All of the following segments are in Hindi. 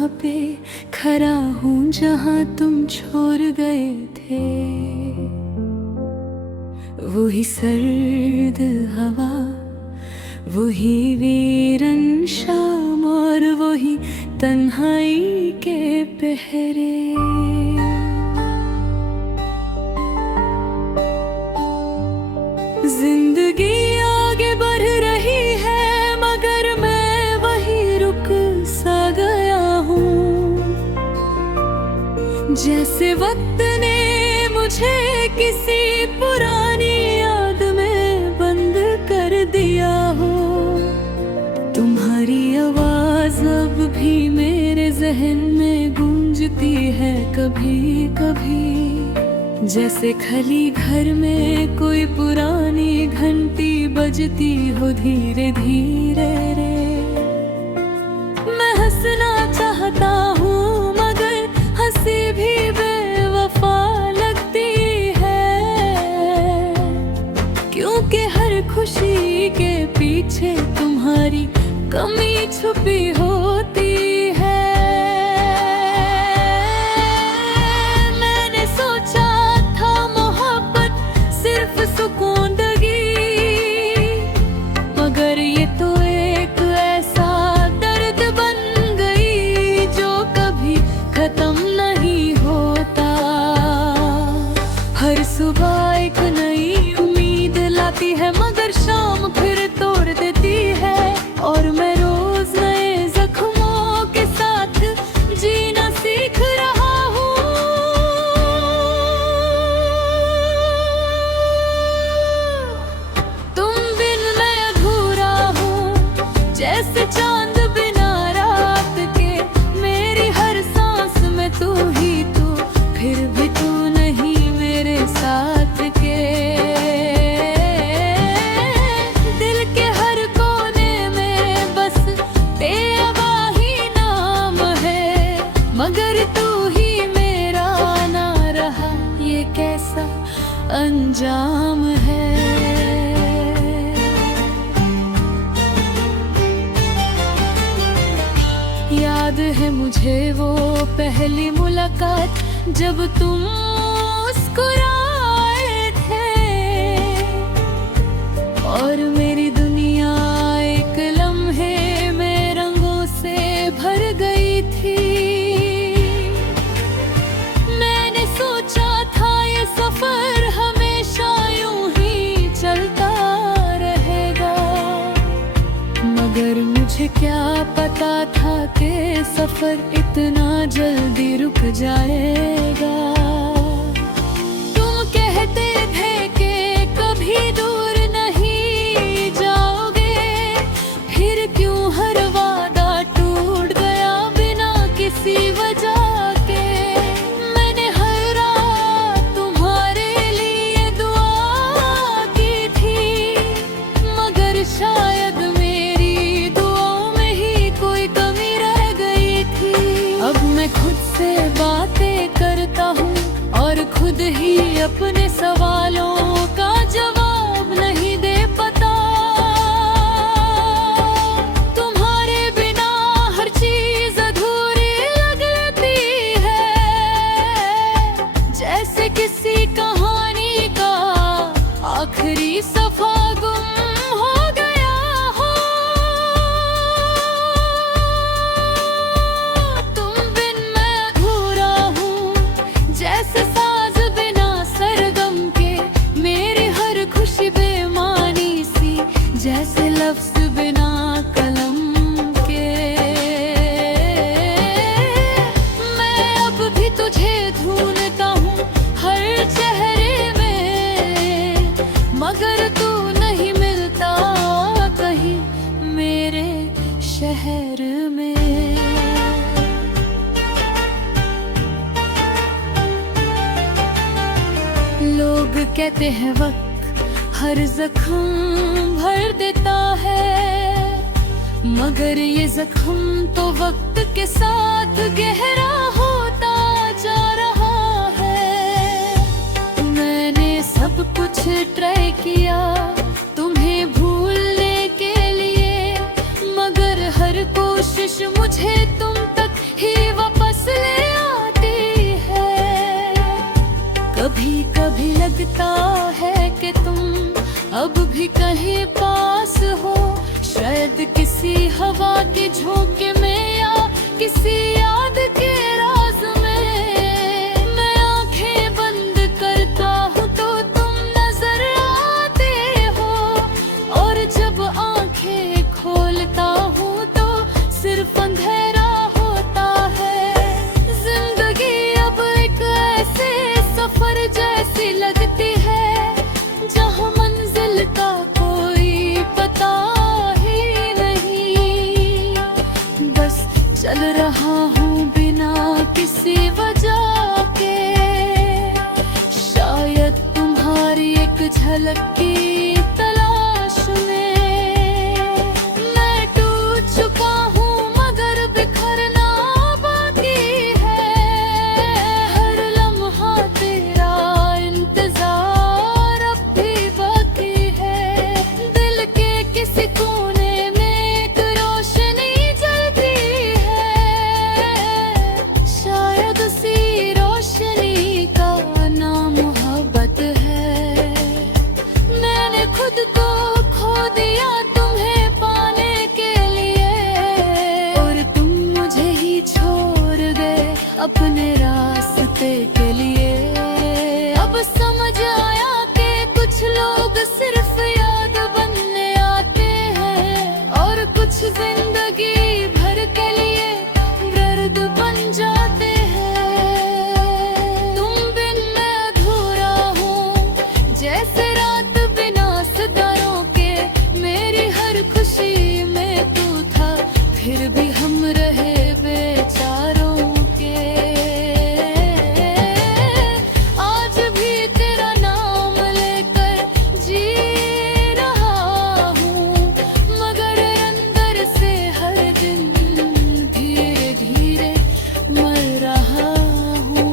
वहाँ पे खड़ा हूँ जहाँ तुम छोड़ गए थे। वही सर्द हवा, वही वीरन शाम और वही तन्हाई के पहरे। जिंदगी आगे बढ़ रही है मगर मैं वही रुक सा गया हूँ। जैसे वक्त ने मुझे किसी पुरानी याद में बंद कर दिया हो। तुम्हारी आवाज अब भी मेरे जहन में गूंजती है कभी कभी। जैसे खली घर में कोई पुरानी घंटी बजती हो धीरे धीरे रे। मैं हंसना चाहता हूँ मगर हंसी भी बेवफा लगती है। क्योंकि हर खुशी के पीछे तुम्हारी कमी छुपी होती है। हर सुबह एक नई उम्मीद लाती है मगर शाम फिर तोड़ देती है। और मैं रोज नए जख्मों के साथ जीना सीख रहा हूँ। तुम बिन मैं अधूरा हूँ, जैसे चांद बिना रात के। मेरी हर सांस में तू ही तू, फिर भी तू साथ के। दिल के हर कोने में बस तेरा ही नाम है मगर तू ही मेरा ना रहा, ये कैसा अंजाम है। याद है मुझे वो पहली मुलाकात जब तुम मुस्कुराए थे और मेरी दुनिया एक लम्हे में रंगों से भर गई थी। मैंने सोचा था ये सफर हमेशा यूं ही चलता रहेगा मगर मुझे क्या पता था कि सफर इतना जल्दी रुक जाएगा। कहते थे कि कभी दूर नहीं जाओगे, फिर क्यों हर वादा टूट गया बिना किसी वजह के। मैंने हर रात तुम्हारे लिए दुआ की थी मगर शायद मेरी दुआओं में ही कोई कमी रह गई थी। अब मैं खुद से बातें करता हूँ और खुद ही अपने सवालों का जवाब नहीं दे पाता। तुम्हारे बिना हर चीज अधूरी लगती है, जैसे किसी कहानी का आखिरी सफा गुम हो गया हो। तुम बिन मैं अधूरा हूँ, जैसे जैसे लफ्ज बिना कलम के। मैं अब भी तुझे ढूंढता हूँ हर चेहरे में मगर तू नहीं मिलता कहीं मेरे शहर में। लोग कहते हैं वक्त हर जख्म भर देता है मगर ये जख्म तो वक्त के साथ गहरा होता जा रहा है। मैंने सब कुछ ट्राई किया तुम्हें भूलने के लिए मगर हर कोशिश मुझे तुम तक ही किसी याद के राज में। मैं आंखें बंद करता हूँ तो तुम नजर आते हो, और जब आंखें खोलता हूँ तो सिर्फ अंधेरा होता है। जिंदगी अब एक ऐसे सफर जैसी लगती है जहाँ मंजिल का कोई पता ही नहीं। बस चल रहा हूँ बिना किसी वजह के, शायद तुम्हारी एक झलक की तलाश में। मैं टूट चुका हूँ मगर बिखरना बाकी है। हर लम्हा तेरा इंतजार अब भी बाकी है। दिल के किसी कोने में एक रोशनी जलती है, शायद उसी रोशनी का नाम मोहब्बत है। मैंने खुद को खो दिया तुम्हें पाने के लिए, और तुम मुझे ही छोड़ गए अपने रास्ते के लिए। अब समझ आया कि कुछ लोग सिर्फ याद बनने आते हैं, और कुछ जिंदगी भर के लिए दर्द बन जाते हैं। तुम बिन मैं अधूरा हूँ, जैसे रात बिना सितारों के। मेरी हर खुशी में तू था, फिर भी हम रहे बेचारों के। आज भी तेरा नाम लेकर जी रहा हूँ, मगर अंदर से हर दिन धीरे धीरे मर रहा हूँ।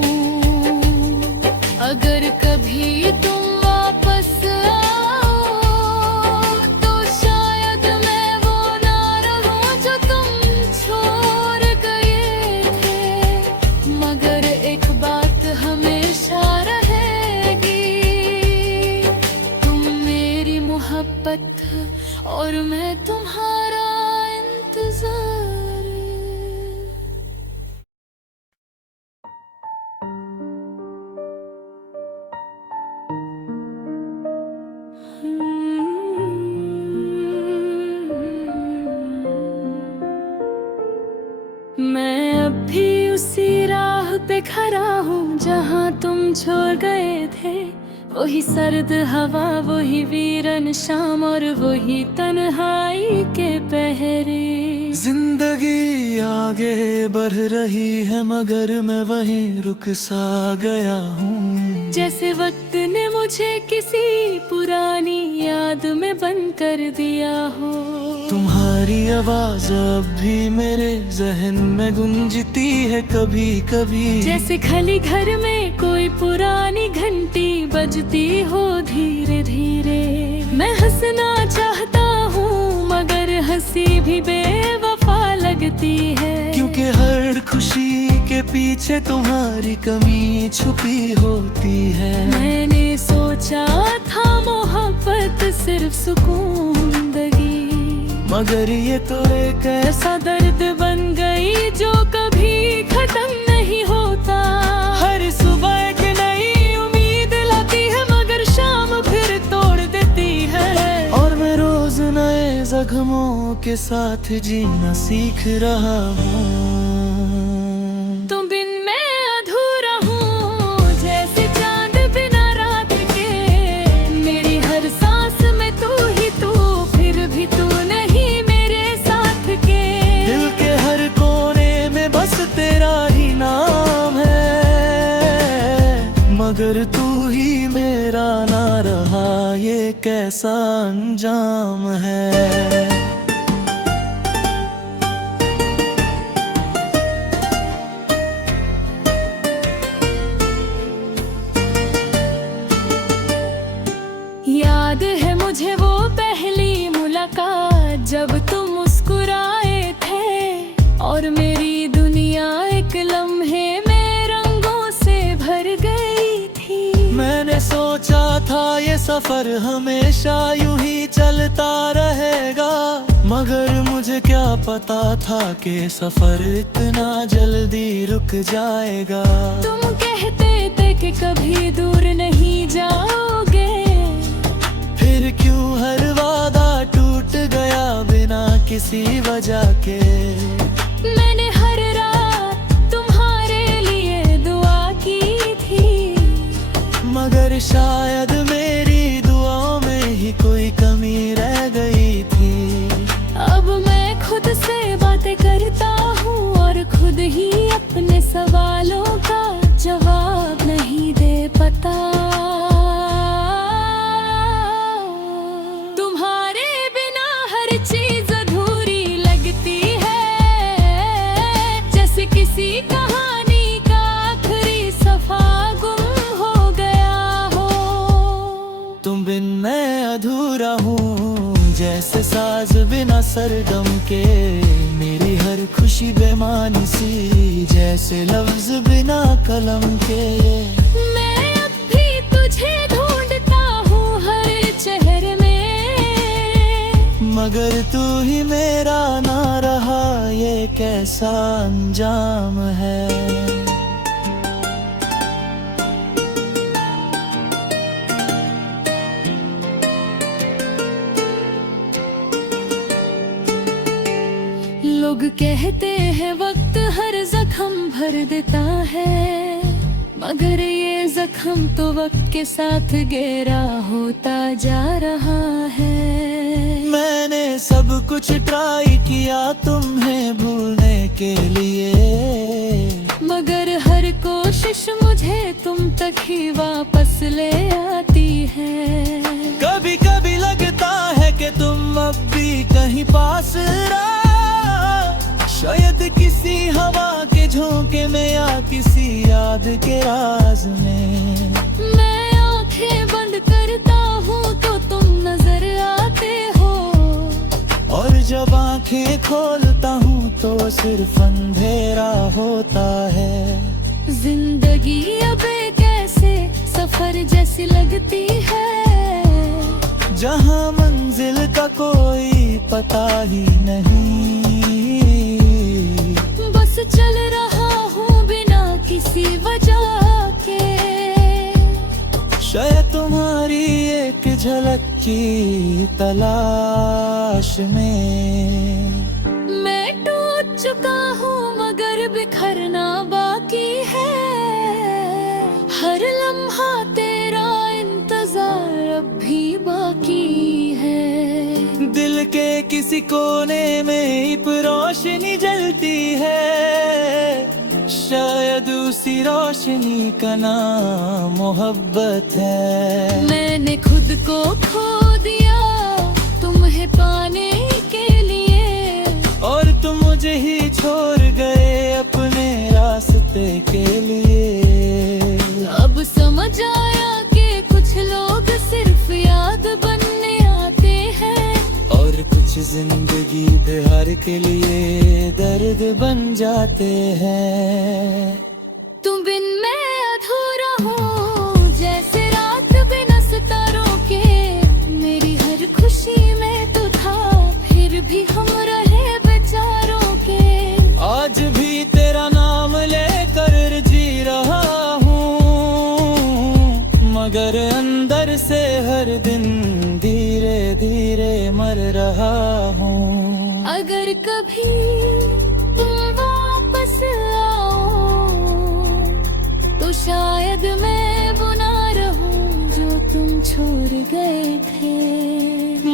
अगर कभी तुम वापस आओ तो शायद मैं वो ना रहूं जो तुम छोड़ गए थे, मगर एक बात हमेशा रहेगी, तुम मेरी मोहब्बत और मैं तुम्हारा इंतजार। मैं अब भी उसी राह पे खड़ा हूँ जहाँ तुम छोड़ गए थे। वही सर्द हवा, वही वीरन शाम, और वही तन्हाई के पहरे। जिंदगी आगे बढ़ रही है मगर मैं वहीं रुक सा गया हूँ। जैसे वक्त ने मुझे किसी पुरानी याद में बंद कर दिया हो। तुम्हारी आवाज अब भी मेरे जहन में गूंजती है कभी कभी। जैसे खाली घर में कोई पुरानी घंटी बजती हो धीरे धीरे। मैं हंसना चाहता हूँ मगर हंसी भी बेवफा लगती है। क्योंकि हर खुशी के पीछे तुम्हारी कमी छुपी होती है। मैंने सोचा था मोहब्बत सिर्फ सुकून देगी, मगर ये तो एक ऐसा दर्द बन गई जो कभी खत्म नहीं होता। हर सुबह एक नई उम्मीद लाती है मगर शाम फिर तोड़ देती है। और मैं रोज नए जख्मों के साथ जीना सीख रहा हूँ। तुम बिन मैं अधूरा हूँ, जैसे चांद बिना रात के। मेरी हर सांस में तू ही तू, फिर भी तू नहीं मेरे साथ के। दिल के हर कोने में बस तेरा ही नाम है, मगर तू ही मेरा ना रहा, ये कैसा अंजाम है। याद है मुझे वो पहली मुलाकात जब तुम मुस्कुराए थे, और मेरी दुनिया एक लम्हे में रंगों से भर गई थी। मैंने सोचा था ये सफर हमेशा यूं ही चलता रहेगा, मगर मुझे क्या पता था कि सफर इतना जल्दी रुक जाएगा। तुम कहते थे कि कभी दूर नहीं जाओगे, फिर क्यों हर वादा टूट गया बिना किसी वजह के। मैंने हर रात तुम्हारे लिए दुआ की थी, मगर शायद मेरी दुआओं में ही कोई कमी रह गई थी। अब मैं खुद से बातें करता हूँ और खुद ही अपने सवालों का जवाब नहीं दे पाता। तुम्हारे बिना हर चीज अधूरी लगती है, जैसे किसी कहानी का आखिरी सफा गुम हो गया हो। तुम बिन मैं अधूरा हूँ, जैसे साज बिना सरगम के। मेरी हर खुशी बेमानी सी, जैसे लफ्ज बिना कलम के। मैं अब भी तुझे ढूंढता हूँ हर चेहरे में, मगर तू ही मेरा ना रहा, ये कैसा अंजाम है। लोग कहते हैं वक्त हर जख्म भर देता है, मगर ये जख्म तो वक्त के साथ गहरा होता जा रहा है। मैंने सब कुछ ट्राई किया तुम्हें भूलने के लिए, मगर हर कोशिश मुझे तुम तक ही वापस ले आती है। कभी कभी लगता है कि तुम अब भी कहीं पास रहो, शायद किसी हवा के झोंके में या किसी याद के राज में। मैं आंखें बंद करता हूँ तो तुम नजर आते हो, और जब आंखें खोलता हूँ तो सिर्फ अंधेरा होता है। जिंदगी अब एक ऐसे सफर जैसी लगती है, जहाँ मंजिल का कोई पता ही नहीं। बस चल रहा हूँ बिना किसी वजह के। शायद तुम्हारी एक झलक की तलाश में। मैं टूट चुका हूँ मगर बिखरना बाकी है, हर लम्हा तेरा इंतजार अब भी बाकी है। दिल के किसी कोने में एक रोशनी जलती है, शायद उसी रोशनी का नाम मोहब्बत है। मैंने खुद को खो दिया तुम्हें पाने के लिए, और तुम मुझे ही छोड़ गए अपने रास्ते के लिए। अब समझ आया कि कुछ लोग सिर्फ याद बनने आते हैं, और कुछ जिंदगी प्यार के लिए दर्द बन जाते हैं। तुम बिन मैं अधूरा हूँ, जैसे रात बिना सितारों के। मेरी हर खुशी में तू था, फिर भी हम रहे बेचारों के। आज भी तेरा नाम लेकर जी रहा हूँ, मगर अंदर से हर दिन धीरे धीरे मर रहा हूँ। अगर कभी तुम वापस आओ, तो शायद मैं वो ना रहूं जो तुम छोड़ गए थे।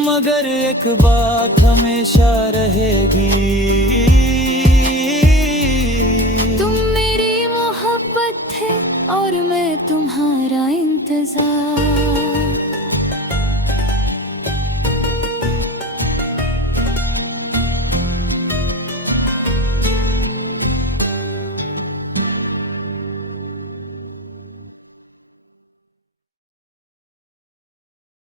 मगर एक बात हमेशा रहेगी, तुम मेरी मोहब्बत थे और मैं तुम्हारा इंतजार।